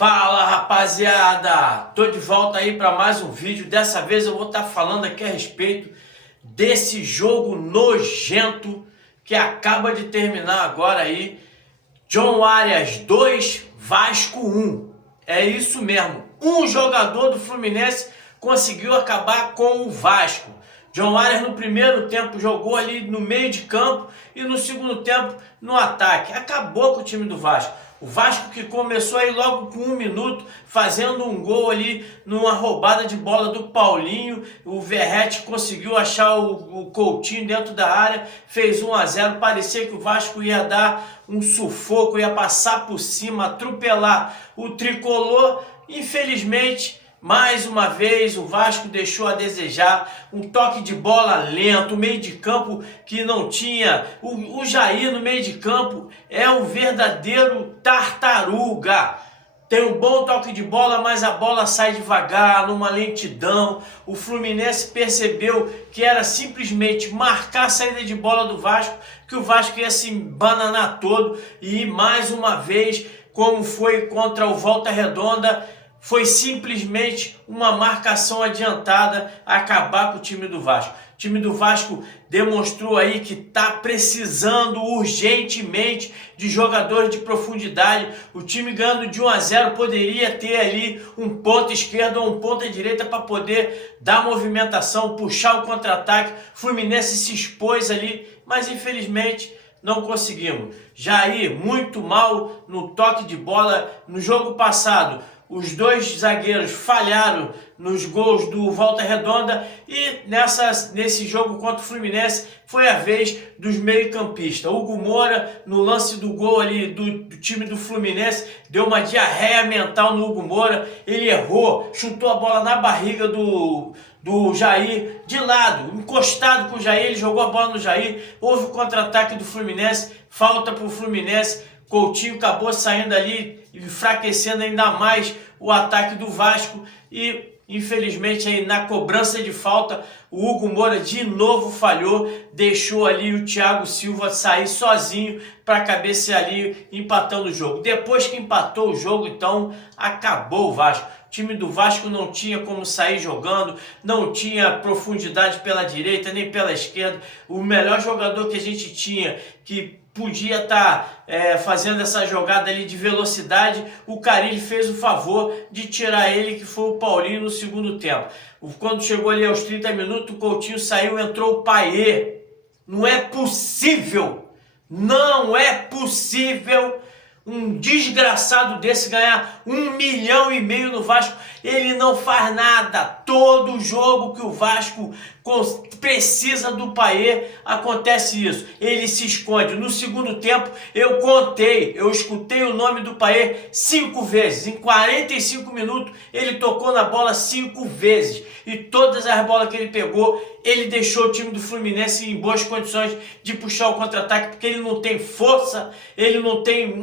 Fala, rapaziada, tô de volta aí para mais um vídeo. Dessa vez eu vou estar falando aqui a respeito desse jogo nojento que acaba de terminar agora aí. John Arias 2, Vasco 1. É isso mesmo, um jogador do Fluminense conseguiu acabar com o Vasco. John Arias no primeiro tempo jogou ali no meio de campo e no segundo tempo no ataque. Acabou com o time do Vasco. O Vasco que começou aí logo com 1 minuto, fazendo um gol ali numa roubada de bola do Paulinho. O Verratti conseguiu achar o Coutinho dentro da área, fez 1-0. Parecia que o Vasco ia dar um sufoco, ia passar por cima, atropelar o tricolor. Infelizmente, mais uma vez o Vasco deixou a desejar, um toque de bola lento, meio de campo que não tinha. O Jair no meio de campo é um verdadeiro tartaruga. Tem um bom toque de bola, mas a bola sai devagar, numa lentidão. O Fluminense percebeu que era simplesmente marcar a saída de bola do Vasco, que o Vasco ia se bananar todo. E mais uma vez, como foi contra o Volta Redonda, foi simplesmente uma marcação adiantada acabar com o time do Vasco. O time do Vasco demonstrou aí que está precisando urgentemente de jogadores de profundidade. O time ganhando de 1-0 poderia ter ali um ponta esquerda ou um ponta direita para poder dar movimentação, puxar o contra-ataque. Fluminense se expôs ali, mas infelizmente não conseguimos. Jair muito mal no toque de bola no jogo passado. Os dois zagueiros falharam nos gols do Volta Redonda e nesse jogo contra o Fluminense foi a vez dos meio-campistas. Hugo Moura, no lance do gol ali do time do Fluminense, deu uma diarreia mental no Hugo Moura. Ele errou, chutou a bola na barriga do Jair, de lado, encostado com o Jair, ele jogou a bola no Jair. Houve o contra-ataque do Fluminense, falta para o Fluminense. Coutinho acabou saindo ali, enfraquecendo ainda mais o ataque do Vasco e infelizmente aí na cobrança de falta o Hugo Moura de novo falhou, deixou ali o Thiago Silva sair sozinho para cabecear ali, empatando o jogo. Depois que empatou o jogo, então acabou o Vasco. O time do Vasco não tinha como sair jogando, não tinha profundidade pela direita nem pela esquerda. O melhor jogador que a gente tinha, que podia estar fazendo essa jogada ali de velocidade, o Carille fez o favor de tirar ele, que foi o Paulinho no segundo tempo. Quando chegou ali aos 30 minutos, o Coutinho saiu, entrou o Payet. Não é possível, não é possível um desgraçado desse ganhar 1,5 milhão no Vasco. Ele não faz nada. Todo jogo que o Vasco precisa do Payet, acontece isso. Ele se esconde. No segundo tempo, eu escutei o nome do Payet 5 vezes. Em 45 minutos, ele tocou na bola 5 vezes. E todas as bolas que ele pegou, ele deixou o time do Fluminense em boas condições de puxar o contra-ataque, porque ele não tem força, ele não tem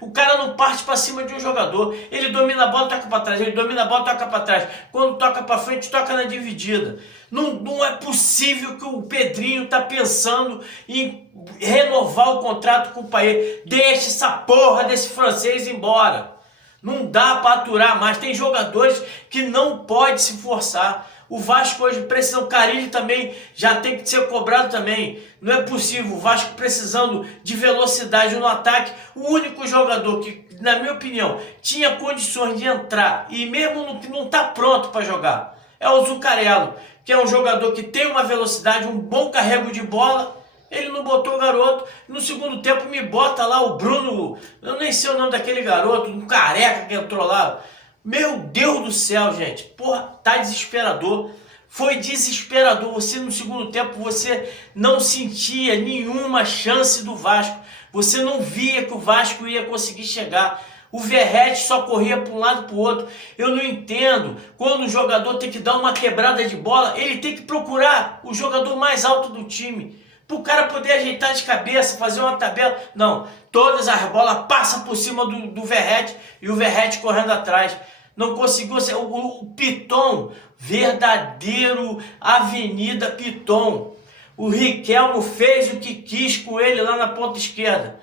o cara não parte para cima de um jogador. Ele domina a bola, toca para trás, ele domina a bola, toca para trás. Quando toca para frente, toca na dividida. Não é possível que o Pedrinho está pensando em renovar o contrato com o Payet. Deixa essa porra desse francês embora. Não dá para aturar mais. Tem jogadores que não pode se forçar. O Vasco hoje precisa, o Carille também já tem que ser cobrado também. Não é possível, o Vasco precisando de velocidade no ataque. O único jogador que, na minha opinião, tinha condições de entrar e mesmo não está pronto para jogar é o Zuccarello, que é um jogador que tem uma velocidade, um bom carrego de bola. Ele não botou o garoto. No segundo tempo me bota lá o Bruno, eu nem sei o nome daquele garoto, um careca que entrou lá. Meu Deus do céu, gente. Porra, tá desesperador. Foi desesperador. Você no segundo tempo, você não sentia nenhuma chance do Vasco. Você não via que o Vasco ia conseguir chegar. O Verratti só corria para um lado para o outro. Eu não entendo. Quando o jogador tem que dar uma quebrada de bola, ele tem que procurar o jogador mais alto do time, para o cara poder ajeitar de cabeça, fazer uma tabela. Não, todas as bolas passam por cima do Verratti e o Verratti correndo atrás. Não conseguiu ser o Piton, verdadeiro Avenida Piton. O Riquelmo fez o que quis com ele lá na ponta esquerda.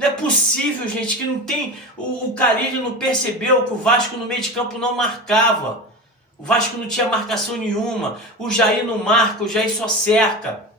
Não é possível, gente, que não tem... O Carille não percebeu que o Vasco no meio de campo não marcava. O Vasco não tinha marcação nenhuma. O Jair não marca, o Jair só cerca.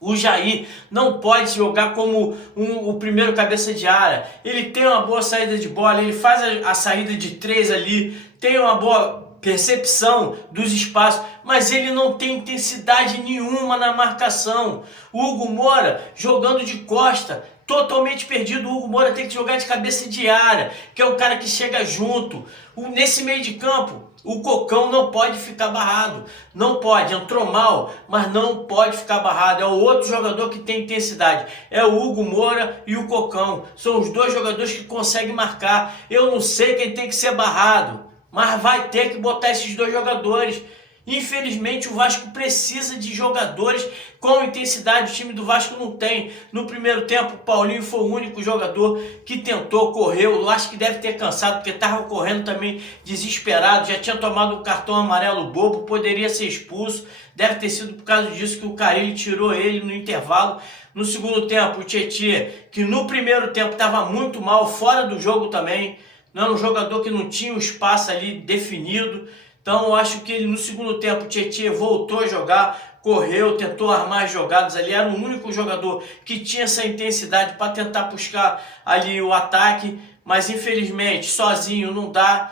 O Jair não pode jogar como o primeiro cabeça de área. Ele tem uma boa saída de bola, ele faz a saída de 3 ali, tem uma boa percepção dos espaços, mas ele não tem intensidade nenhuma na marcação. O Hugo Moura jogando de costa, totalmente perdido. O Hugo Moura tem que jogar de cabeça de área, que é o cara que chega junto. Nesse meio de campo, o Cocão não pode ficar barrado. Não pode, entrou mal, mas não pode ficar barrado. É o outro jogador que tem intensidade. É o Hugo Moura e o Cocão. São os dois jogadores que conseguem marcar. Eu não sei quem tem que ser barrado, mas vai ter que botar esses dois jogadores. Infelizmente o Vasco precisa de jogadores com intensidade. O time do Vasco não tem. No primeiro tempo o Paulinho foi o único jogador que tentou, correu. Eu acho que deve ter cansado, porque estava correndo também desesperado. Já tinha tomado um cartão amarelo bobo, poderia ser expulso. Deve ter sido por causa disso que o Carille tirou ele no intervalo. No segundo tempo o Tietê, que no primeiro tempo estava muito mal, fora do jogo também. Não era um jogador que não tinha um espaço ali definido. Então eu acho que ele no segundo tempo, o Tietê voltou a jogar, correu, tentou armar as jogadas ali. Era o único jogador que tinha essa intensidade para tentar buscar ali o ataque. Mas infelizmente sozinho não dá,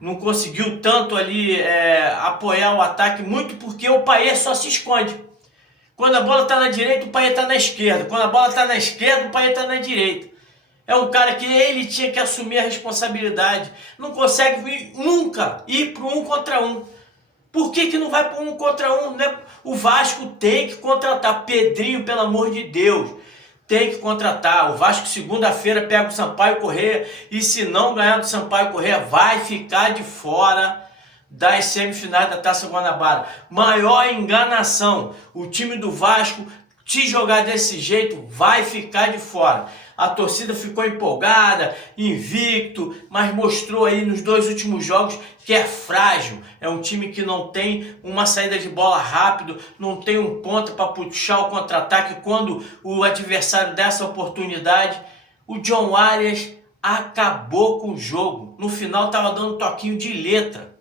não conseguiu tanto ali apoiar o ataque. Muito porque o Payet só se esconde. Quando a bola está na direita, o Payet está na esquerda. Quando a bola está na esquerda, o Payet está na direita. É um cara que ele tinha que assumir a responsabilidade. Não consegue nunca ir para um contra um. Por que não vai para um contra um, né? O Vasco tem que contratar. Pedrinho, pelo amor de Deus, tem que contratar. O Vasco segunda-feira pega o Sampaio Corrêa e se não ganhar do Sampaio Corrêa vai ficar de fora das semifinais da Taça Guanabara. Maior enganação. O time do Vasco, se jogar desse jeito, vai ficar de fora. A torcida ficou empolgada, invicto, mas mostrou aí nos 2 últimos jogos que é frágil. É um time que não tem uma saída de bola rápido, não tem um ponto para puxar o contra-ataque quando o adversário dá essa oportunidade. O John Arias acabou com o jogo. No final estava dando toquinho de letra.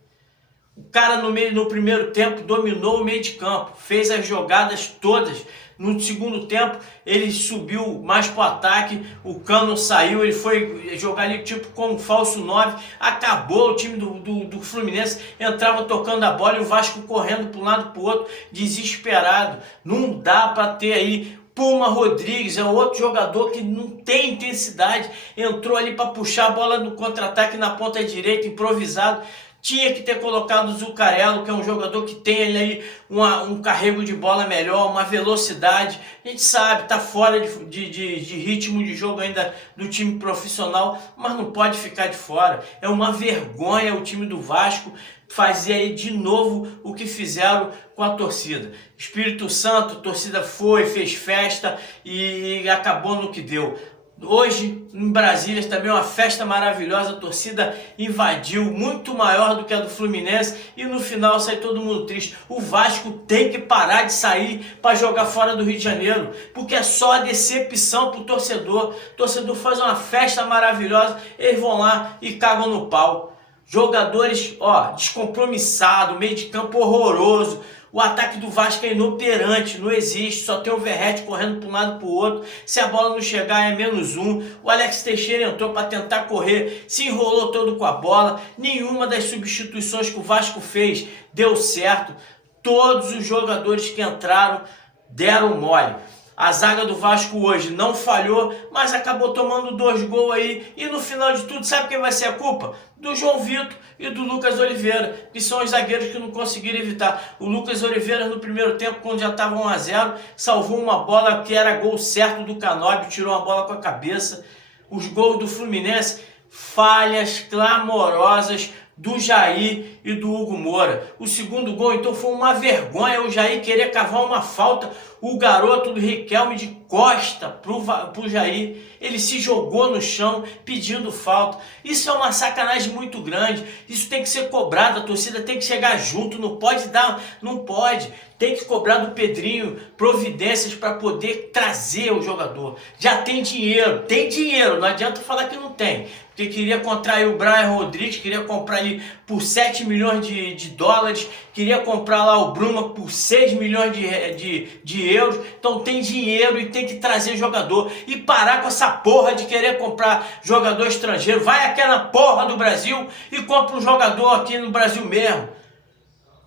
O cara no primeiro tempo dominou o meio de campo, fez as jogadas todas. No segundo tempo ele subiu mais para o ataque, o Cano saiu, ele foi jogar ali tipo como um falso 9, acabou. O time do Fluminense entrava tocando a bola e o Vasco correndo para um lado para o outro, desesperado. Não dá para ter aí. Puma Rodrigues é outro jogador que não tem intensidade, entrou ali para puxar a bola no contra-ataque na ponta direita, improvisado. Tinha que ter colocado o Zuccarello, que é um jogador que tem aí um carrego de bola melhor, uma velocidade. A gente sabe, está fora de ritmo de jogo ainda do time profissional, mas não pode ficar de fora. É uma vergonha o time do Vasco fazer aí de novo o que fizeram com a torcida. Espírito Santo, a torcida foi, fez festa e acabou no que deu. Hoje, em Brasília, também uma festa maravilhosa, a torcida invadiu, muito maior do que a do Fluminense, e no final sai todo mundo triste. O Vasco tem que parar de sair para jogar fora do Rio de Janeiro, porque é só decepção para o torcedor. O torcedor faz uma festa maravilhosa, eles vão lá e cagam no pau. Jogadores, descompromissados, meio de campo horroroso. O ataque do Vasco é inoperante, não existe, só tem o Verratti correndo para um lado e para o outro. Se a bola não chegar é -1. O Alex Teixeira entrou para tentar correr, se enrolou todo com a bola. Nenhuma das substituições que o Vasco fez deu certo. Todos os jogadores que entraram deram mole. A zaga do Vasco hoje não falhou, mas acabou tomando 2 gols aí. E no final de tudo, sabe quem vai ser a culpa? Do João Vitor e do Lucas Oliveira, que são os zagueiros que não conseguiram evitar. O Lucas Oliveira no primeiro tempo, quando já estava 1 a 0, salvou uma bola que era gol certo do Canóbio, tirou a bola com a cabeça. Os gols do Fluminense, falhas clamorosas do Jair e do Hugo Moura. O segundo gol, então, foi uma vergonha o Jair querer cavar uma falta. O garoto do Riquelme de costa pro Jair, ele se jogou no chão pedindo falta. Isso é uma sacanagem muito grande. Isso tem que ser cobrado, a torcida tem que chegar junto, não pode dar, não pode. Tem que cobrar do Pedrinho providências para poder trazer o jogador. Já tem dinheiro, não adianta falar que não tem. Porque queria contrair o Brian Rodrigues, queria comprar ele por 7 milhões de dólares, queria comprar lá o Bruma por 6 milhões de euros. Então tem dinheiro e tem que trazer jogador. E parar com essa porra de querer comprar jogador estrangeiro. Vai aqui na porra do Brasil e compra um jogador aqui no Brasil mesmo.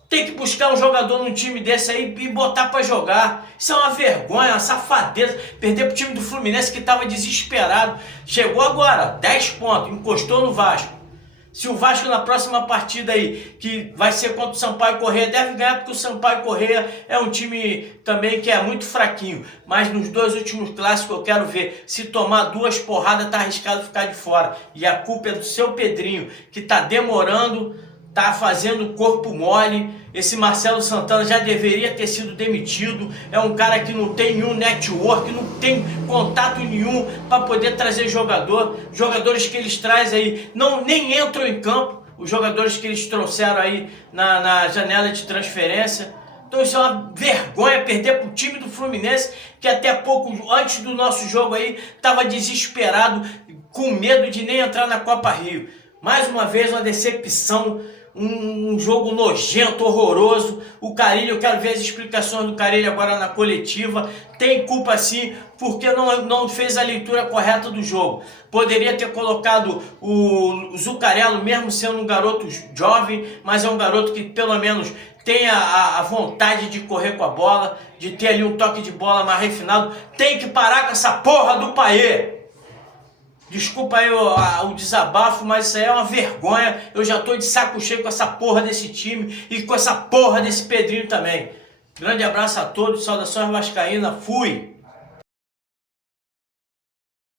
Tem que buscar um jogador num time desse aí e botar pra jogar. Isso é uma vergonha, uma safadeza. Perder pro time do Fluminense que tava desesperado. Chegou agora, 10 pontos, encostou no Vasco. Se o Vasco na próxima partida aí, que vai ser contra o Sampaio Corrêa, deve ganhar, porque o Sampaio Corrêa é um time também que é muito fraquinho. Mas nos 2 últimos clássicos eu quero ver, se tomar 2 porradas tá arriscado ficar de fora. E a culpa é do seu Pedrinho, que tá demorando, tá fazendo corpo mole. Esse Marcelo Santana já deveria ter sido demitido. É um cara que não tem nenhum network, não tem contato nenhum para poder trazer jogadores que eles trazem aí nem entram em campo. Os jogadores que eles trouxeram aí na janela de transferência. Então isso é uma vergonha, perder para o time do Fluminense, que até pouco antes do nosso jogo aí estava desesperado, com medo de nem entrar na Copa Rio. Mais uma vez uma decepção. Um jogo nojento, horroroso. O Carille, eu quero ver as explicações do Carille agora na coletiva. Tem culpa sim, porque não fez a leitura correta do jogo. Poderia ter colocado o Zuccarello, mesmo sendo um garoto jovem, mas é um garoto que pelo menos tem a vontade de correr com a bola, de ter ali um toque de bola mais refinado. Tem que parar com essa porra do Payet. Desculpa aí o desabafo, mas isso aí é uma vergonha. Eu já tô de saco cheio com essa porra desse time e com essa porra desse Pedrinho também. Grande abraço a todos, saudações vascaína, fui!